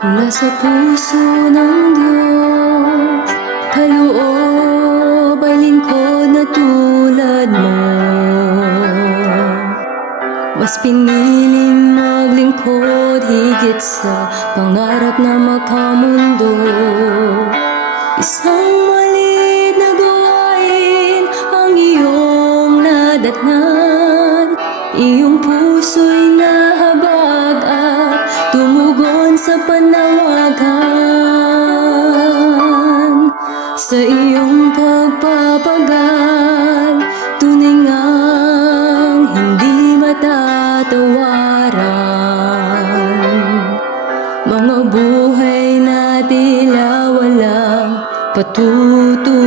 Mula sa puso ng Diyos Kaloob ay lingkod na tulad mo. Mas piniling maglingkod higit sa pangarap na makamundo. Isang maliit na gawain ang iyong nadatnan. Iyong puso'y tumugon sa panawagan Sa iyong pagpapagal Tunay ngang hindi matatawaran. Mga buhay na tila walang patutunguhan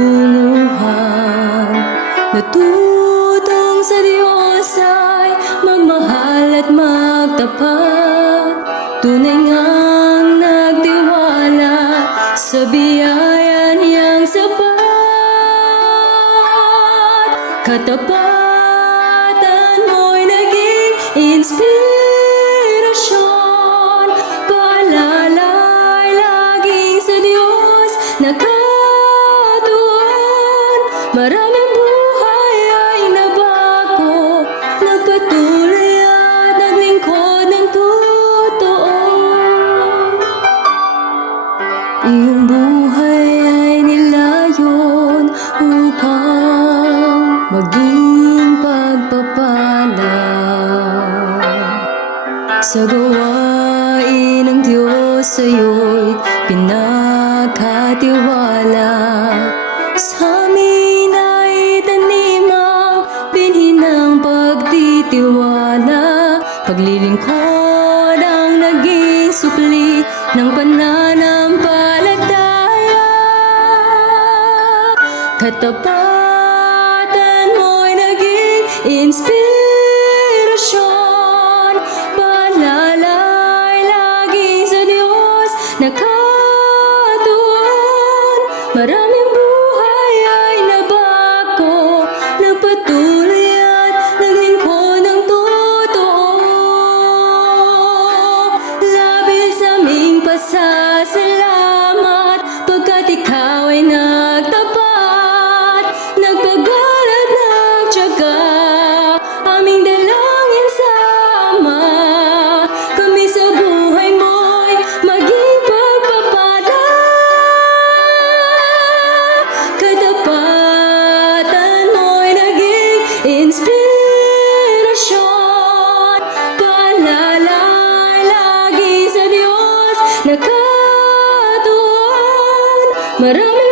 Katapatan mo'y naging inspirasyon. Paalala'y laging sa Diyos nakatuon. Maraming buhay ay nabago Nagpatuloy at naglingkod ng totoo. Iyong buhay maging pagpapala Sa gawain ng Diyos sa'yo'y pinagkatiwala. Sa amin ay tanim ang binhi ng pagtitiwala. Paglilingkod ang naging supli ng pananampalataya. Naging inspirasyon Paalala'y laging sa Diyos nakatuon. Maraming buhay ay nabago Nagpatuloy at naglingkod ng totoo. Labis aming pasasalamat nakatuon